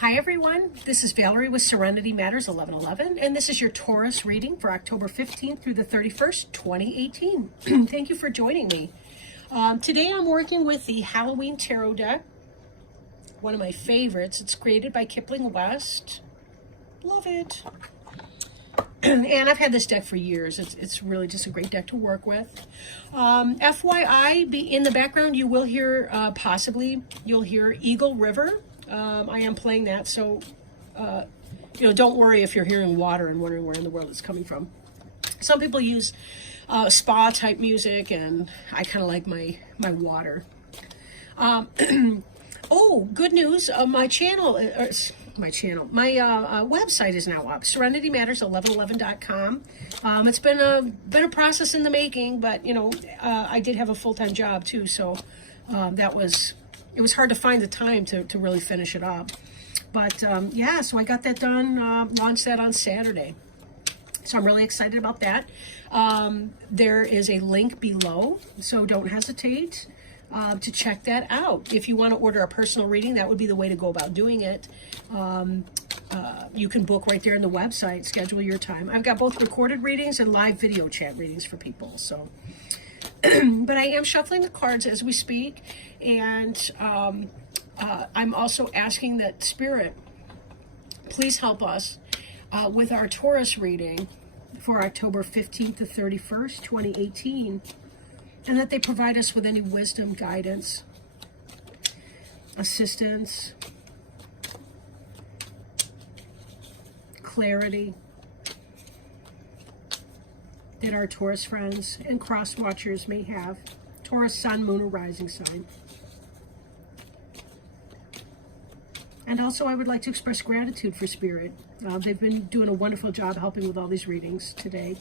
Hi everyone, this is Valerie with Serenity Matters 1111, and this is your Taurus reading for October 15th through the 31st, 2018. Thank you for joining me. Today I'm working with the Halloween Tarot deck, one of my favorites. It's created by Kipling West. Love it. And I've had this deck for years. It's really just a great deck to work with. FYI, in the background you will hear, you'll hear Eagle River. I am playing that, so don't worry if you're hearing water and wondering where in the world it's coming from. Some people use spa type music, and I kind of like my water. Oh, good news! My website is now up. SerenityMatters1111.com. It's been a process in the making, but I did have a full-time job too, so it was hard to find the time to really finish it up. But yeah, so I got that done, launched that on Saturday. So I'm really excited about that. There is a link below, so don't hesitate to check that out. If you want to order a personal reading, that would be the way to go about doing it. You can book right there on the website, schedule your time. I've got both recorded readings and live video chat readings for people, so. But I am shuffling the cards as we speak, and I'm also asking that Spirit please help us with our Taurus reading for October 15th to 31st, 2018, and that they provide us with any wisdom, guidance, assistance, clarity that our Taurus friends and cross watchers may have. Taurus sun, moon, or rising sign. And also I would like to express gratitude for Spirit. They've been doing a wonderful job helping with all these readings today.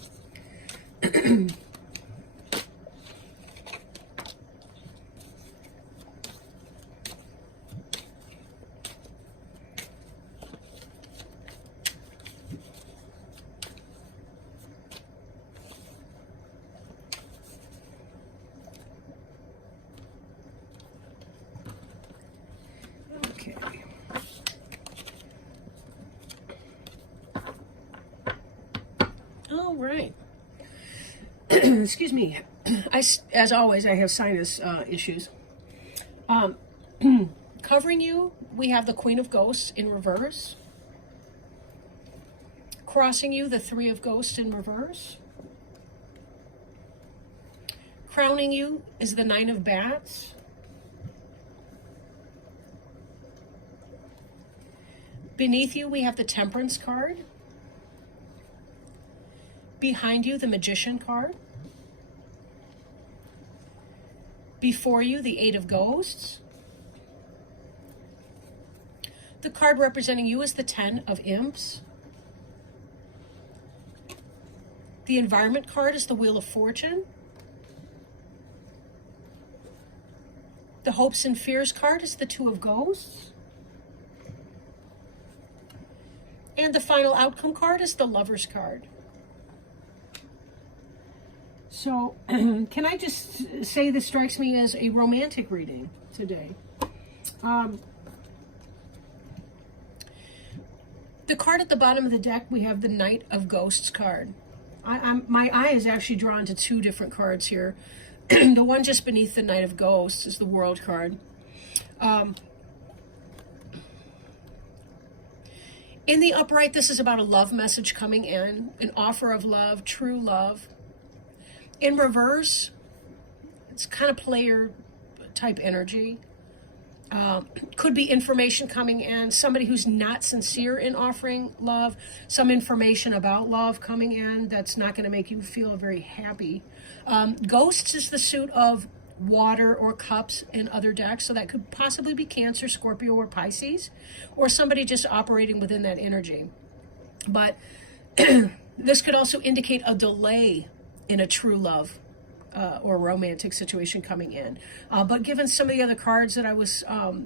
All right. Excuse me. As always, I have sinus issues. Covering you, we have the Queen of Ghosts in reverse. Crossing you, the Three of Ghosts in reverse. Crowning you is the Nine of Bats. Beneath you, we have the Temperance card. Behind you, the Magician card. Before you, the Eight of Ghosts. The card representing you is the Ten of Imps. The Environment card is the Wheel of Fortune. The Hopes and Fears card is the Two of Ghosts. And the final outcome card is the Lover's card. So, can I just say this strikes me as a romantic reading today. The card at the bottom of the deck, we have the Knight of Ghosts card. My eye is actually drawn to two different cards here. The one just beneath the Knight of Ghosts is the World card. In the upright, this is about a love message coming in, an offer of love, true love. In reverse, it's kind of player type energy. Could be information coming in, somebody who's not sincere in offering love, some information about love coming in that's not going to make you feel very happy. Ghosts is the suit of water or cups in other decks, so that could possibly be Cancer, Scorpio, or Pisces, or somebody just operating within that energy. But this could also indicate a delay in a true love or romantic situation coming in. But given some of the other cards that I was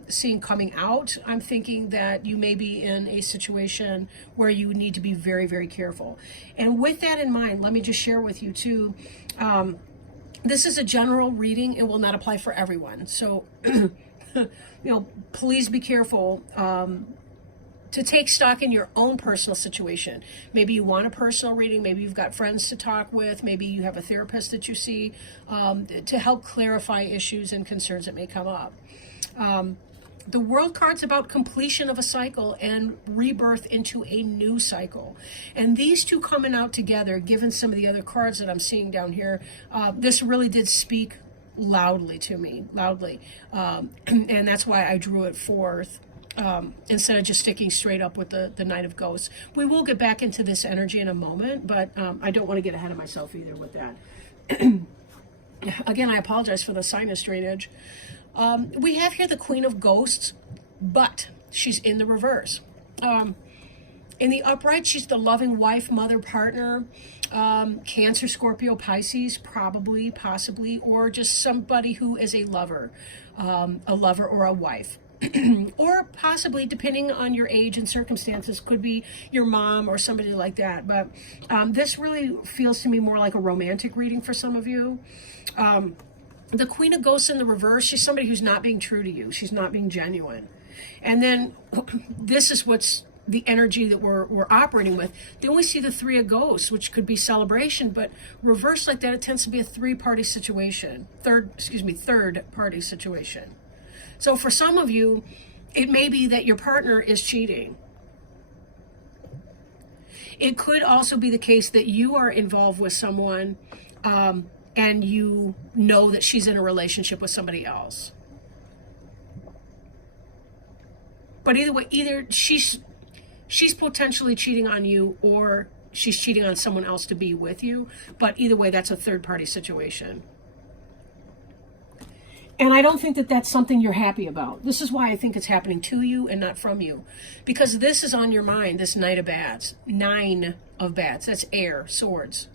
seeing coming out, I'm thinking that you may be in a situation where you need to be very, very careful. And with that in mind, let me just share with you too, this is a general reading. It will not apply for everyone. So, please be careful to take stock in your own personal situation. Maybe you want a personal reading, maybe you've got friends to talk with, maybe you have a therapist that you see to help clarify issues and concerns that may come up. The World card's about completion of a cycle and rebirth into a new cycle. And these two coming out together, given some of the other cards that I'm seeing down here, this really did speak loudly to me, and that's why I drew it forth. Instead of just sticking straight up with the Knight of Ghosts. We will get back into this energy in a moment, but I don't want to get ahead of myself either with that. Again, I apologize for the sinus drainage. We have here the Queen of Ghosts, but she's in the reverse. In the upright, she's the loving wife, mother, partner, Cancer, Scorpio, Pisces, probably, possibly, or just somebody who is a lover or a wife. Or possibly, depending on your age and circumstances, could be your mom or somebody like that. But this really feels to me more like a romantic reading for some of you. The Queen of Ghosts in the reverse, she's somebody who's not being true to you. She's not being genuine. And then this is what's the energy that we're operating with. Then we see the Three of Ghosts, which could be celebration, but reversed like that, it tends to be a three-party situation. Third-party situation. So for some of you, it may be that your partner is cheating. It could also be the case that you are involved with someone and you know that she's in a relationship with somebody else. But either way, either she's potentially cheating on you or she's cheating on someone else to be with you. But either way, that's a third-party situation. And I don't think that that's something you're happy about. This is why I think it's happening to you and not from you. Because this is on your mind, this Knight of Bats. 9 of Bats. That's air, swords.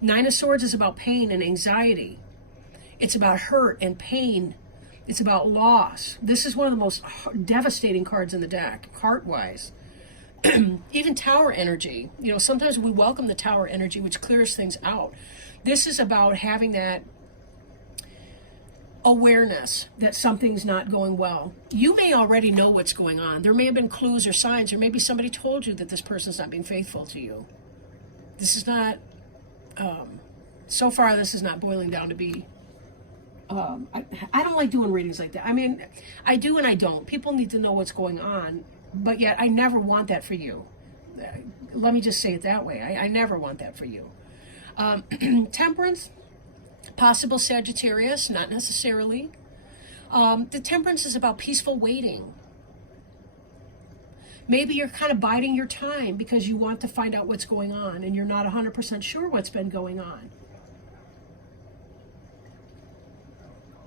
9 of Swords is about pain and anxiety. It's about hurt and pain. It's about loss. This is one of the most devastating cards in the deck, heart-wise. Even Tower energy. You know, sometimes we welcome the Tower energy, which clears things out. This is about having that awareness that something's not going well. You may already know what's going on. There may have been clues or signs, or maybe somebody told you that this person's not being faithful to you. This is not, so far this is not boiling down to be, I don't like doing readings like that. I mean, I do and I don't. People need to know what's going on, but yet I never want that for you. Let me just say it that way. I never want that for you. Temperance, possible Sagittarius, not necessarily. The Temperance is about peaceful waiting. Maybe you're kind of biding your time because you want to find out what's going on and you're not 100% sure what's been going on.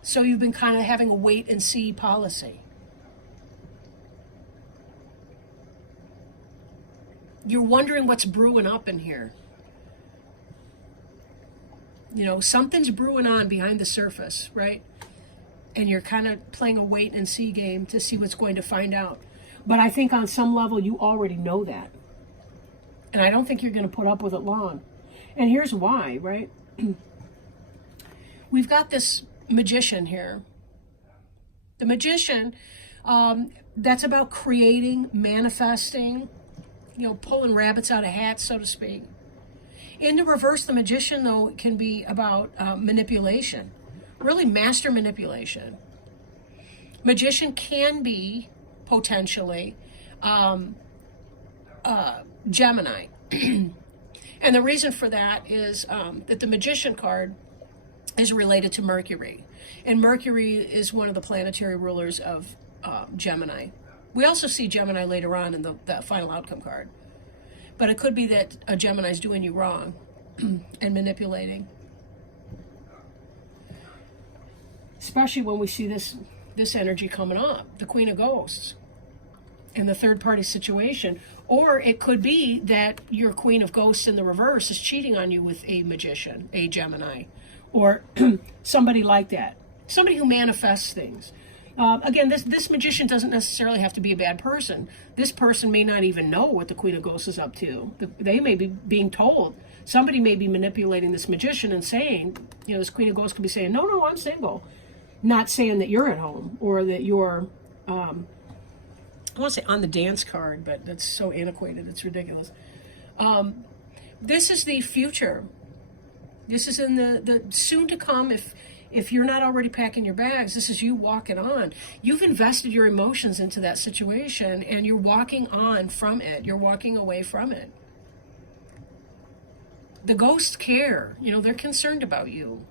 So you've been kind of having a wait and see policy. You're wondering what's brewing up in here. You know, something's brewing on behind the surface, right? And you're kind of playing a wait and see game to see what's going to find out. But I think on some level you already know that. And I don't think you're going to put up with it long. And here's why, right? We've got this Magician here. The Magician, that's about creating, manifesting, you know, pulling rabbits out of hats, so to speak. In the reverse, the Magician, though, can be about manipulation, really master manipulation. Magician can be potentially Gemini. And the reason for that is that the Magician card is related to Mercury. And Mercury is one of the planetary rulers of Gemini. We also see Gemini later on in the final outcome card. But it could be that a Gemini's doing you wrong and manipulating. Especially when we see this energy coming up, the Queen of Ghosts and the third party situation. Or it could be that your Queen of Ghosts in the reverse is cheating on you with a Magician, a Gemini, or somebody like that. Somebody who manifests things. Again, this Magician doesn't necessarily have to be a bad person. This person may not even know what the Queen of Ghosts is up to. They may be being told. Somebody may be manipulating this Magician and saying, you know, this Queen of Ghosts could be saying, no, I'm single. Not saying that you're at home or that you're I want to say on the dance card, but that's so antiquated, it's ridiculous. This is the future. This is in the soon to come. If you're not already packing your bags, this is you walking on. You've invested your emotions into that situation, and you're walking on from it. You're walking away from it. The ghosts care. You know, they're concerned about you.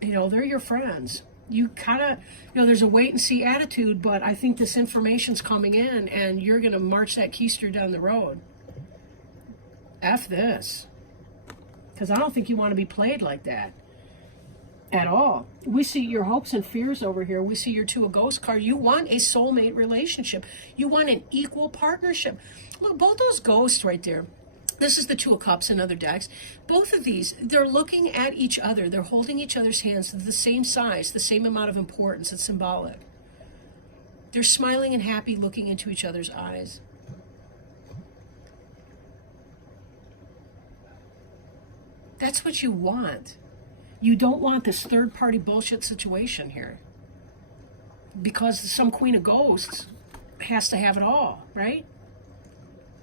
You know, they're your friends. You kind of, you know, there's a wait and see attitude, but I think this information's coming in, and you're going to march that keister down the road. F this. Because I don't think you want to be played like that at all. We see your hopes and fears over here. We see your Two of Ghosts card. You want a soulmate relationship. You want an equal partnership. Look, both those ghosts right there. This is the Two of Cups in other decks. Both of these, they're looking at each other. They're holding each other's hands to the same size, the same amount of importance. It's symbolic. They're smiling and happy, looking into each other's eyes. That's what you want. You don't want this third-party bullshit situation here. Because some Queen of Ghosts has to have it all, right?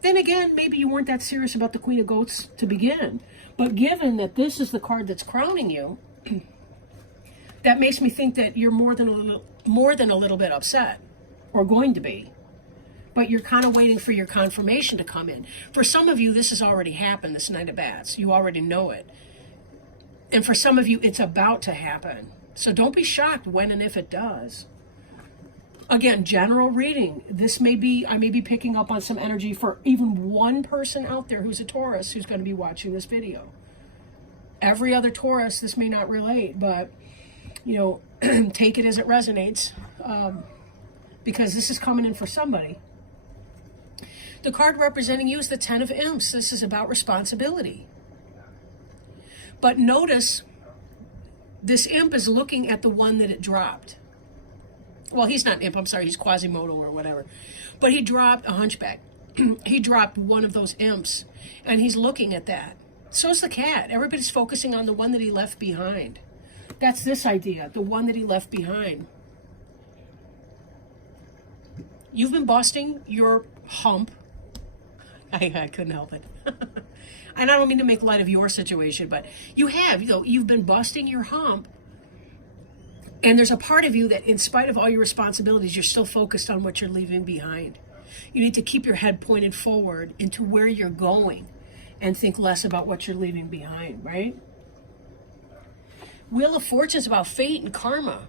Then again, maybe you weren't that serious about the Queen of Ghosts to begin. But given that this is the card that's crowning you, that makes me think that you're more than a little bit upset, or going to be. But you're kind of waiting for your confirmation to come in. For some of you, this has already happened, this Knight of Bats. You already know it. And for some of you, it's about to happen. So don't be shocked when and if it does. Again, general reading. This may be, I may be picking up on some energy for even one person out there who's a Taurus who's going to be watching this video. Every other Taurus, this may not relate, but, you know, take it as it resonates, because this is coming in for somebody. The card representing you is the Ten of Imps. This is about responsibility. But notice, this imp is looking at the one that it dropped. Well, he's not imp, I'm sorry, he's Quasimodo or whatever. But he dropped a hunchback. He dropped one of those imps, and he's looking at that. So's the cat. Everybody's focusing on the one that he left behind. That's this idea, the one that he left behind. You've been busting your hump. I couldn't help it. And I don't mean to make light of your situation, but you have, you know, you've been busting your hump. And there's a part of you that, in spite of all your responsibilities, you're still focused on what you're leaving behind. You need to keep your head pointed forward into where you're going and think less about what you're leaving behind, right? Wheel of Fortune is about fate and karma.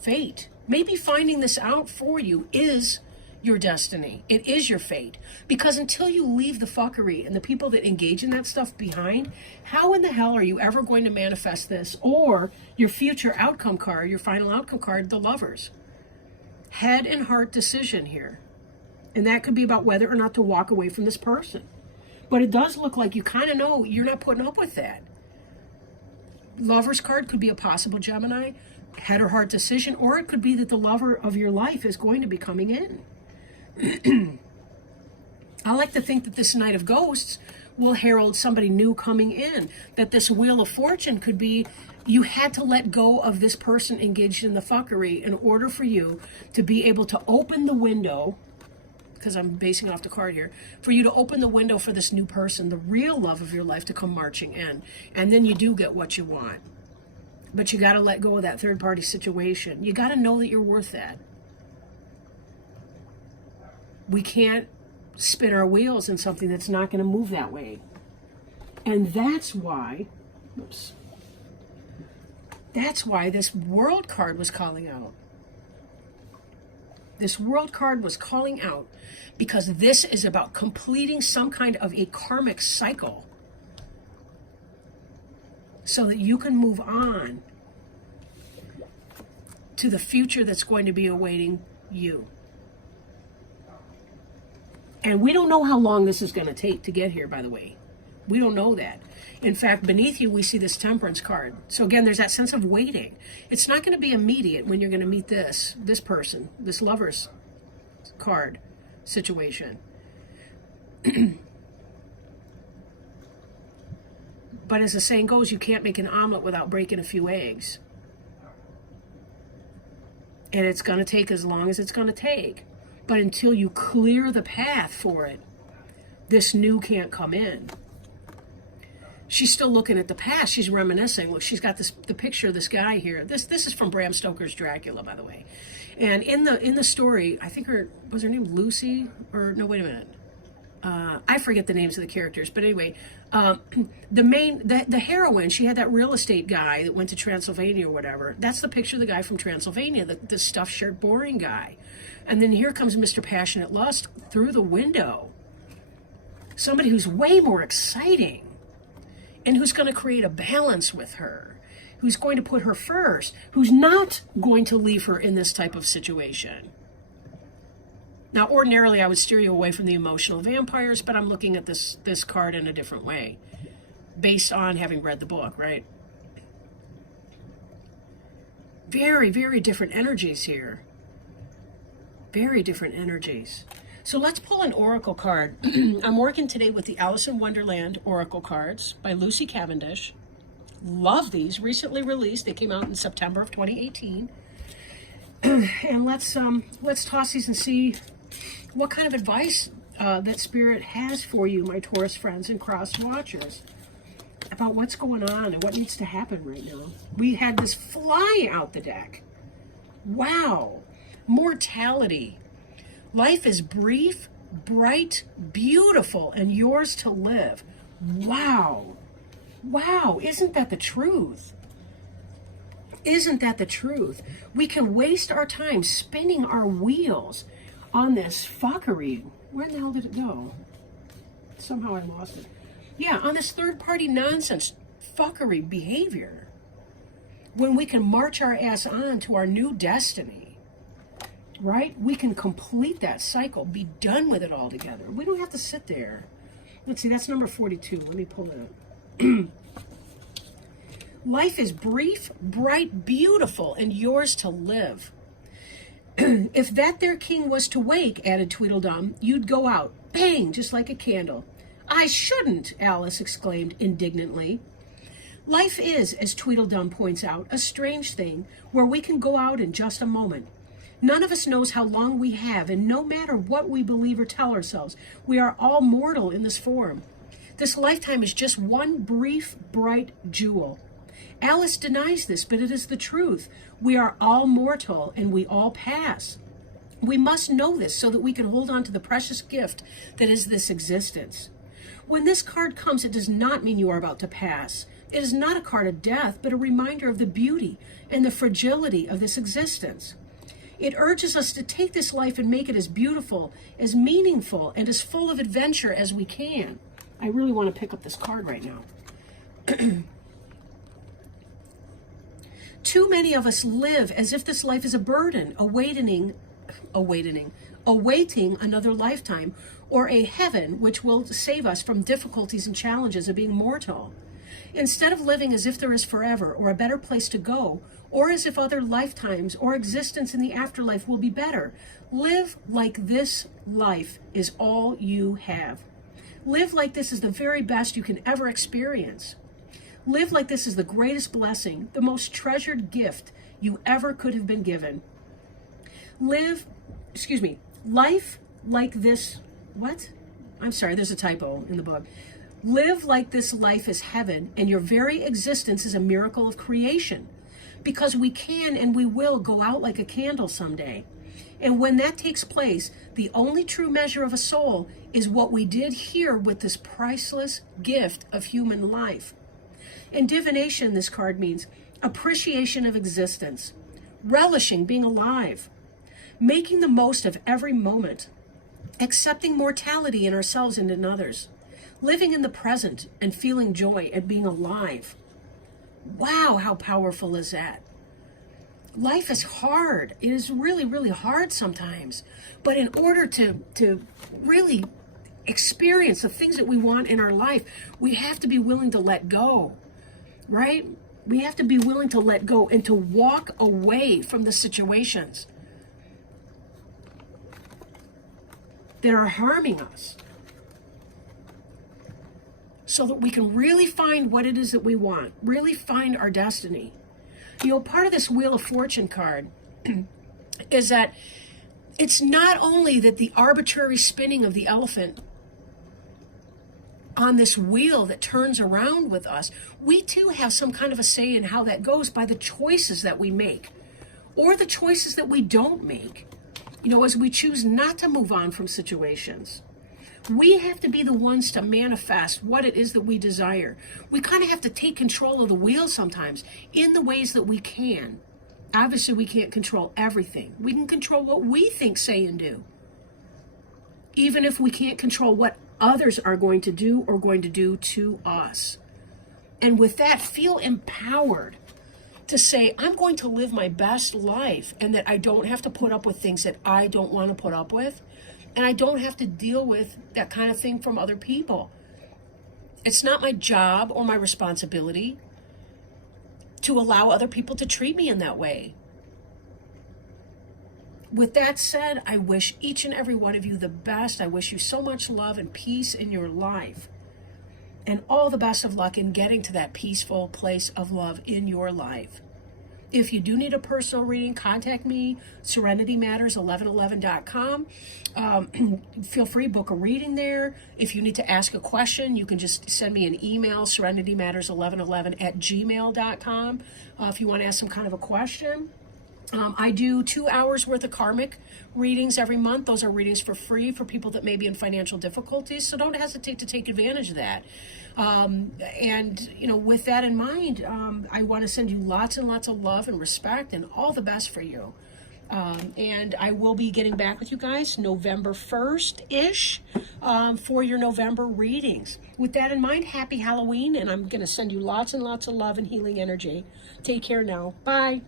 Fate. Maybe finding this out for you is your destiny. It is your fate. Because until you leave the fuckery and the people that engage in that stuff behind, how in the hell are you ever going to manifest this? Or your future outcome card, your final outcome card, the Lovers. Head and heart decision here. And that could be about whether or not to walk away from this person. But it does look like you kind of know you're not putting up with that. Lover's card could be a possible Gemini, head or heart decision, or it could be that the lover of your life is going to be coming in. I like to think that this Knight of Ghosts will herald somebody new coming in. That this Wheel of Fortune could be, you had to let go of this person engaged in the fuckery in order for you to be able to open the window, because I'm basing off the card here, for you to open the window for this new person, the real love of your life, to come marching in. And then you do get what you want. But you got to let go of that third-party situation. You got to know that you're worth that. We can't spin our wheels in something that's not going to move that way. And that's why, that's why this World card was calling out. This World card was calling out because this is about completing some kind of a karmic cycle so that you can move on to the future that's going to be awaiting you. And we don't know how long this is going to take to get here, by the way. We don't know that. In fact, beneath you, we see this Temperance card. So again, there's that sense of waiting. It's not going to be immediate when you're going to meet this person, this Lover's card situation. But as the saying goes, you can't make an omelet without breaking a few eggs. And it's going to take as long as it's going to take. But until you clear the path for it, this new can't come in. She's still looking at the past. She's reminiscing. Look, she's got the picture of this guy here. This is from Bram Stoker's Dracula, by the way. And in the story, I think was her name Lucy? Or no, wait a minute. I forget the names of the characters, but anyway, the heroine, she had that real estate guy that went to Transylvania or whatever. That's the picture of the guy from Transylvania, the stuffed shirt, boring guy. And then here comes Mr. Passionate Lust through the window. Somebody who's way more exciting and who's going to create a balance with her, who's going to put her first, who's not going to leave her in this type of situation. Now, ordinarily, I would steer you away from the emotional vampires, but I'm looking at this card in a different way, based on having read the book, right? Very, very different energies here. Very different energies. So let's pull an oracle card. I'm working today with the Alice in Wonderland oracle cards by Lucy Cavendish. Love these. Recently released. They came out in September of 2018. And let's toss these and see what kind of advice that Spirit has for you, my Taurus friends and cross watchers, about what's going on and what needs to happen right now. We had this fly out the deck. Wow. Mortality. Life is brief, bright, beautiful, and yours to live. Wow. Wow. Isn't that the truth? Isn't that the truth? We can waste our time spinning our wheels on this fuckery. Where the hell did it go? Somehow I lost it. Yeah, on this third-party nonsense fuckery behavior, when we can march our ass on to our new destiny, right? We can complete that cycle, be done with it all together. We don't have to sit there. Let's see, that's number 42. Let me pull that. Life is brief, bright, beautiful, and yours to live. If that there king was to wake, added Tweedledum, you'd go out, bang, just like a candle. I shouldn't, Alice exclaimed indignantly. Life is, as Tweedledum points out, a strange thing where we can go out in just a moment. None of us knows how long we have, and no matter what we believe or tell ourselves, we are all mortal in this form. This lifetime is just one brief, bright jewel. Alice denies this, but it is the truth. We are all mortal, and we all pass. We must know this so that we can hold on to the precious gift that is this existence. When this card comes, it does not mean you are about to pass. It is not a card of death, but a reminder of the beauty and the fragility of this existence. It urges us to take this life and make it as beautiful, as meaningful, and as full of adventure as we can. I really want to pick up this card right now. Too many of us live as if this life is a burden, awaiting another lifetime, or a heaven which will save us from difficulties and challenges of being mortal. Instead of living as if there is forever, or a better place to go, or as if other lifetimes or existence in the afterlife will be better, live like this life is all you have. Live like this is the very best you can ever experience. Live like this is the greatest blessing, the most treasured gift you ever could have been given. Life like this, what? I'm sorry, there's a typo in the book. Live like this life is heaven, and your very existence is a miracle of creation. Because we can and we will go out like a candle someday. And when that takes place, the only true measure of a soul is what we did here with this priceless gift of human life. In divination, this card means appreciation of existence, relishing being alive, making the most of every moment, accepting mortality in ourselves and in others, living in the present and feeling joy at being alive. Wow, how powerful is that? Life is hard. It is really, really hard sometimes. But in order to really experience the things that we want in our life, we have to be willing to let go, right? We have to be willing to let go and to walk away from the situations that are harming us, so that we can really find what it is that we want, really find our destiny. You know, part of this Wheel of Fortune card is that it's not only that the arbitrary spinning of the elephant on this wheel that turns around with us, we too have some kind of a say in how that goes by the choices that we make or the choices that we don't make. You know, as we choose not to move on from situations. We have to be the ones to manifest what it is that we desire. We kind of have to take control of the wheel sometimes in the ways that we can. Obviously, we can't control everything. We can control what we think, say, and do. Even if we can't control what others are going to do or going to do to us. And with that, feel empowered to say, I'm going to live my best life, and that I don't have to put up with things that I don't want to put up with. And I don't have to deal with that kind of thing from other people. It's not my job or my responsibility to allow other people to treat me in that way. With that said, I wish each and every one of you the best. I wish you so much love and peace in your life. And all the best of luck in getting to that peaceful place of love in your life. If you do need a personal reading, contact me, serenitymatters1111.com. Feel free, book a reading there. If you need to ask a question, you can just send me an email, serenitymatters1111@gmail.com. If you want to ask some kind of a question. I do 2 hours worth of karmic readings every month. Those are readings for free for people that may be in financial difficulties. So don't hesitate to take advantage of that. And, you know, with that in mind, I want to send you lots and lots of love and respect and all the best for you. And I will be getting back with you guys November 1st-ish for your November readings. With that in mind, happy Halloween, and I'm going to send you lots and lots of love and healing energy. Take care now. Bye.